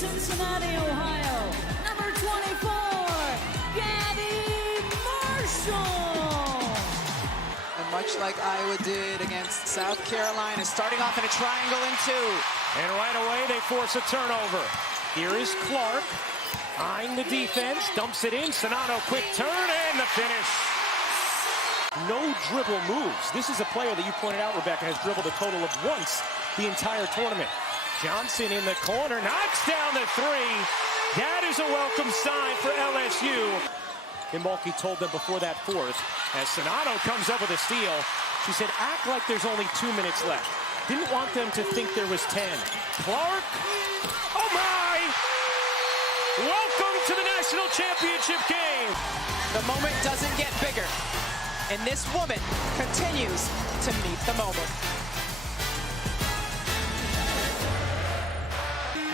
Cincinnati, Ohio, number 24, Gabby Marshall. And much like Iowa did against South Carolina, starting off in a triangle in two. And right away, they force a turnover. Here is Clark, eyeing the defense, dumps it in. Sonato, quick turn, and the finish. No dribble moves. This is a player that you pointed out, Rebecca, has dribbled a total of once the entire tournament. Johnson in the corner, knocks down the three. That is a welcome sign for LSU. Mulkey told them before that fourth, as Sonato comes up with a steal, she said, act like there's only 2 minutes left. Didn't want them to think there was 10. Clark, oh my! Welcome to the national championship game. The moment doesn't get bigger, and this woman continues to meet the moment.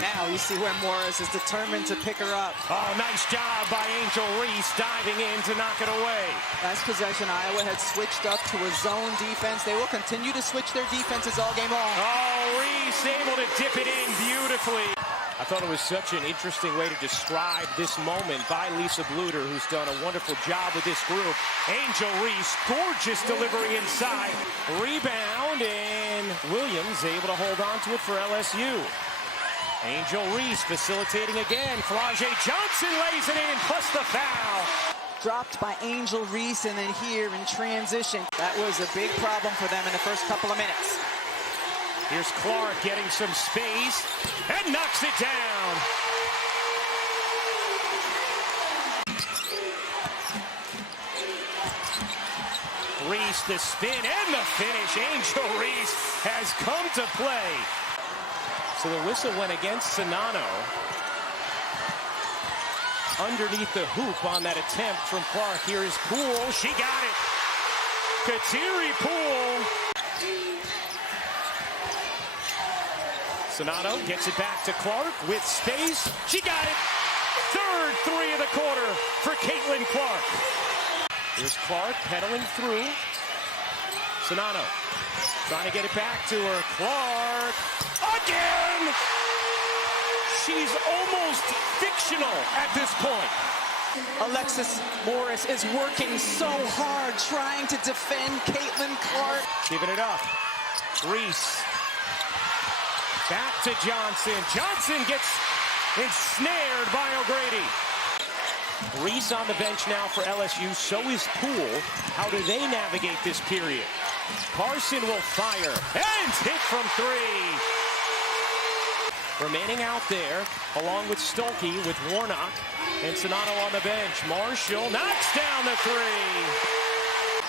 Now you see where Morris is determined to pick her up. Oh, nice job by Angel Reese diving in to knock it away. Last possession, Iowa had switched up to a zone defense. They will continue to switch their defenses all game long. Oh, Reese able to dip it in beautifully. I thought it was such an interesting way to describe this moment by Lisa Bluter, who's done a wonderful job with this group. Angel Reese, gorgeous delivery inside. Rebound, and Williams able to hold on to it for LSU. Angel Reese facilitating again. Flau'jae Johnson lays it in, plus the foul. Dropped by Angel Reese, and then here in transition. That was a big problem for them in the first couple of minutes. Here's Clark getting some space and knocks it down. Reese, the spin and the finish. Angel Reese has come to play. So the whistle went against Sonato. Underneath the hoop on that attempt from Clark. Here is Poole. She got it. Kateri Poole. Sonato gets it back to Clark with space. She got it. Third three of the quarter for Caitlin Clark. Here's Clark pedaling through. Sonato trying to get it back to her. Clark again. She's almost fictional at this point. Alexis Morris is working so hard trying to defend Caitlin Clark. Giving it up. Reese. Back to Johnson. Johnson gets ensnared by O'Grady. Reese on the bench now for LSU. So is Poole. How do they navigate this period? Carson will fire and hit from three. Remaining out there, along with Stolke, with Warnock and Sonato on the bench. Marshall knocks down the three.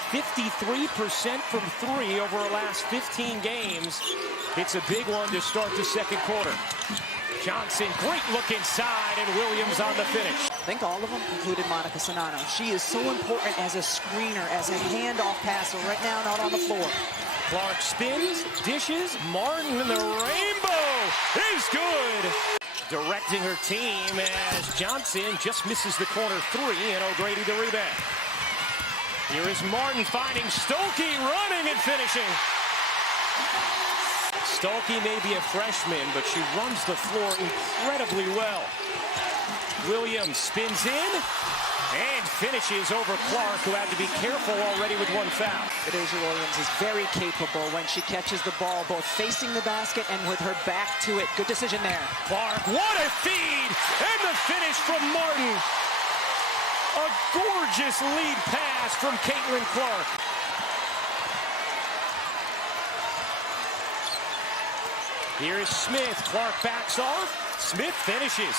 53% from three over the last 15 games. It's a big one to start the second quarter. Johnson, great look inside, and Williams on the finish. I think all of them included Monica Sonato. She is so important as a screener, as a handoff passer. Right now, not on the floor. Clark spins, dishes, Martin, and the rainbow is good. Directing her team as Johnson just misses the corner three, and O'Grady the rebound. Here is Martin finding Stolke, running and finishing. Stolke may be a freshman, but she runs the floor incredibly well. Williams spins in and finishes over Clark, who had to be careful already with one foul. Adeja Williams is very capable when she catches the ball, both facing the basket and with her back to it. Good decision there. Clark, what a feed! And the finish from Martin. A gorgeous lead pass from Caitlin Clark. Here is Smith. Clark backs off. Smith finishes.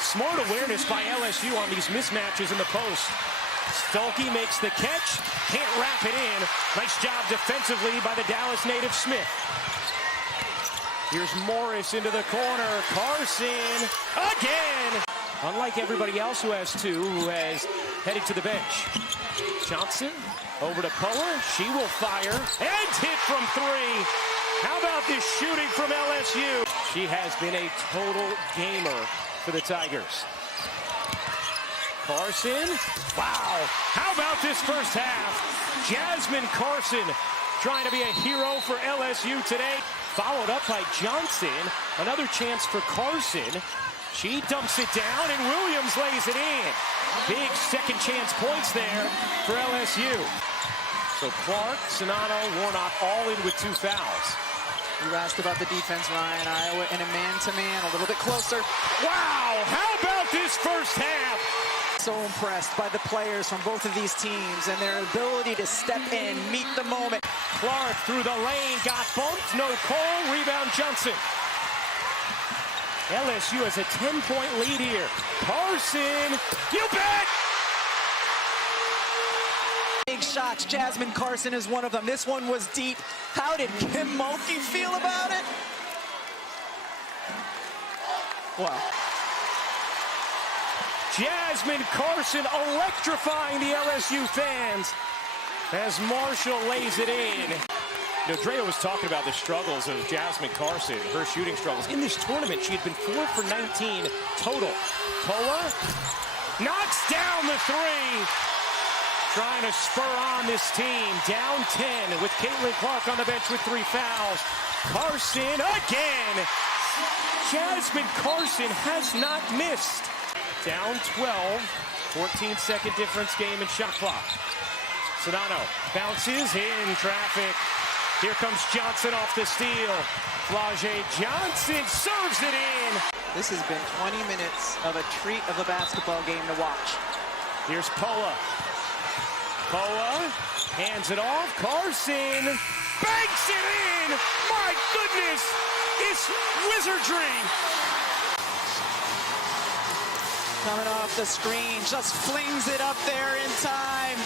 Smart awareness by LSU on these mismatches in the post. Stolke makes the catch. Can't wrap it in. Nice job defensively by the Dallas native Smith. Here's Morris into the corner. Carson again. Unlike everybody else who has two, who has headed to the bench. Johnson over to Power. She will fire and hit from three. How about this shooting from LSU? She has been a total gamer for the Tigers. Carson, wow. How about this first half? Jasmine Carson trying to be a hero for LSU today. Followed up by Johnson. Another chance for Carson. She dumps it down, and Williams lays it in. Big second chance points there for LSU. So Clark, Czinano, Warnock all in with 2 fouls. You asked about the defense, Ryan. Iowa in a man-to-man, a little bit closer. Wow, how about this first half? So impressed by the players from both of these teams and their ability to step in, meet the moment. Clark through the lane, got bumped, no call, rebound Johnson. LSU has a 10-point lead here. Carson, you bet! Big shots, Jasmine Carson is one of them. This one was deep. How did Kim Mulkey feel about it? Well. Jasmine Carson electrifying the LSU fans as Marshall lays it in. You know, Drea was talking about the struggles of Jasmine Carson, her shooting struggles. In this tournament, she had been 4 for 19 total. Poa knocks down the 3. Trying to spur on this team. Down 10 with Caitlin Clark on the bench with 3 fouls. Carson again. Jasmine Carson has not missed. Down 12. 14-second difference game in shot clock. Czinano bounces in traffic. Here comes Johnson off the steal. Flau'jae Johnson serves it in. This has been 20 minutes of a treat of a basketball game to watch. Here's Poa. Poa hands it off. Carson banks it in. My goodness, it's wizardry. Coming off the screen, just flings it up there in time.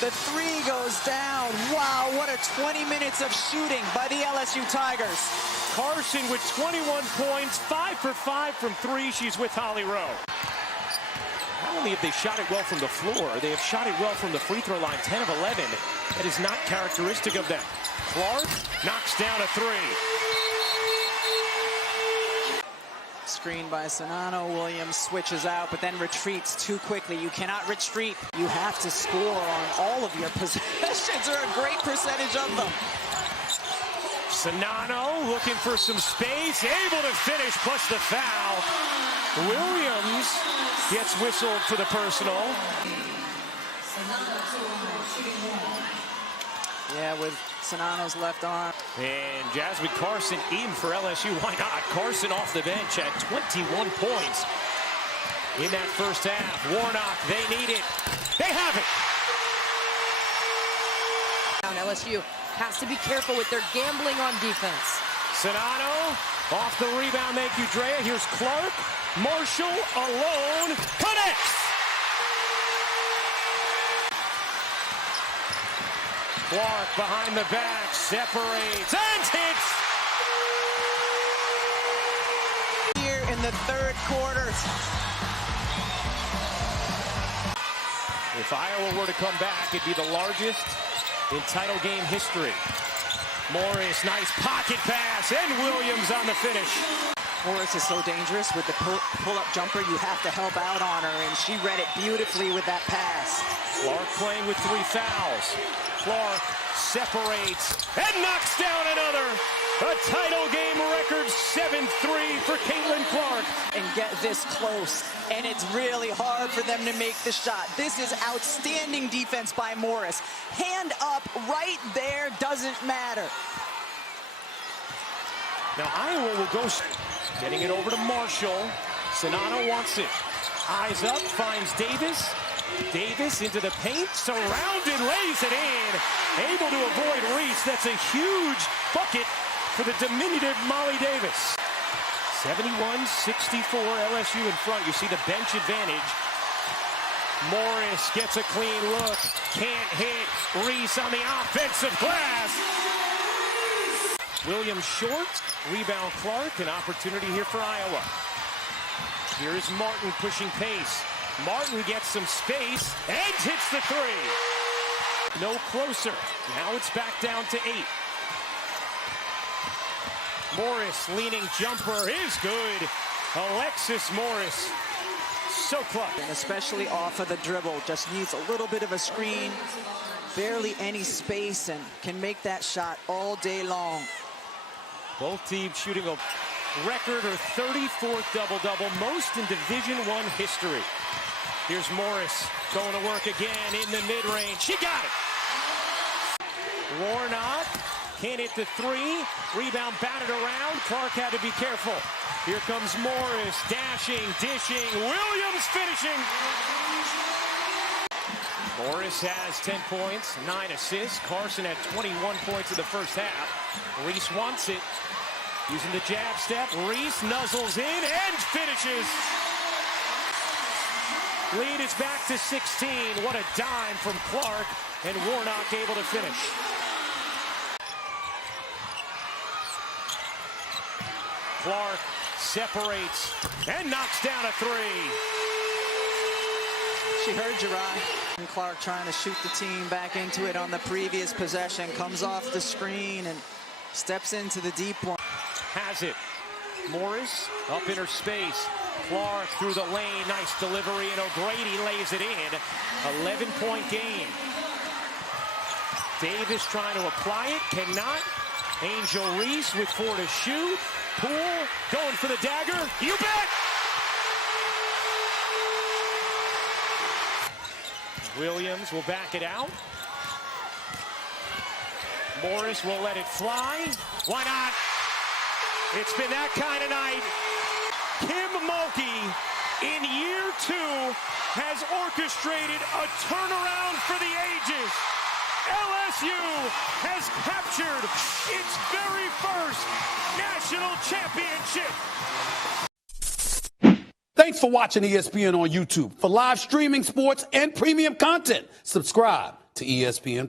The 3 goes down. Wow, what a 20 minutes of shooting by the LSU Tigers. Carson with 21 points, 5 for 5 from 3. She's with Holly Rowe. Not only have they shot it well from the floor, they have shot it well from the free throw line, 10 of 11. That is not characteristic of them. Clark knocks down a 3. Screen by Czinano. Williams switches out, but then retreats too quickly. You cannot retreat. You have to score on all of your possessions, or a great percentage of them. Czinano looking for some space, able to finish, plus the foul. Williams gets whistled for the personal. Yeah, with Czinano's left arm. And Jasmine Carson in for LSU. Why not? Carson off the bench at 21 points in that first half. Warnock, they need it. They have it. LSU has to be careful with their gambling on defense. Czinano off the rebound. Thank you, Drea. Here's Clark. Marshall alone. Connects. Clark behind the back, separates and hits. Here in the third quarter. If Iowa were to come back, it'd be the largest in title game history. Morris, nice pocket pass, and Williams on the finish. Morris is so dangerous with the pull-up jumper. You have to help out on her, and she read it beautifully with that pass. Clark playing with 3 fouls. Clark separates and knocks down another. A title game record 7-3 for Caitlin Clark. And get this close, and it's really hard for them to make the shot. This is outstanding defense by Morris. Hand up right there, doesn't matter. Now Iowa will go, getting it over to Marshall. Czinano wants it. Eyes up, finds Davis. Davis into the paint, surrounded, lays it in. Able to avoid Reese. That's a huge bucket for the diminutive Molly Davis. 71-64, LSU in front. You see the bench advantage. Morris gets a clean look. Can't hit. Reese on the offensive glass. Williams short. Rebound Clark. An opportunity here for Iowa. Here's Martin pushing pace. Martin gets some space and hits the 3. No closer. Now it's back down to 8. Morris leaning jumper is good. Alexis Morris. So close. And especially off of the dribble. Just needs a little bit of a screen. Barely any space and can make that shot all day long. Both teams shooting a record her 34th double-double, most in Division I history. Here's Morris going to work again in the mid-range. She got it. Warnock can't hit the three. Rebound batted around. Clark had to be careful. Here comes Morris, dashing, dishing. Williams finishing. Morris has 10 points, 9 assists. Carson had 21 points in the first half. Reese wants it. Using the jab step. Reese nuzzles in and finishes. Lead is back to 16. What a dime from Clark, and Warnock able to finish. Clark separates and knocks down a three. She heard you, Ryan. And Clark trying to shoot the team back into it on the previous possession. Comes off the screen and steps into the deep one. Has it. Morris up in her space. Clark through the lane. Nice delivery, and O'Grady lays it in. 11-point game. Davis trying to apply it. Cannot. Angel Reese with 4 to shoot. Poole going for the dagger. You bet! Williams will back it out. Morris will let it fly. Why not? It's been that kind of night. Kim Mulkey, in year 2, has orchestrated a turnaround for the ages. LSU has captured its very first national championship. Thanks for watching ESPN on YouTube. For live streaming, sports, and premium content, subscribe to ESPN+.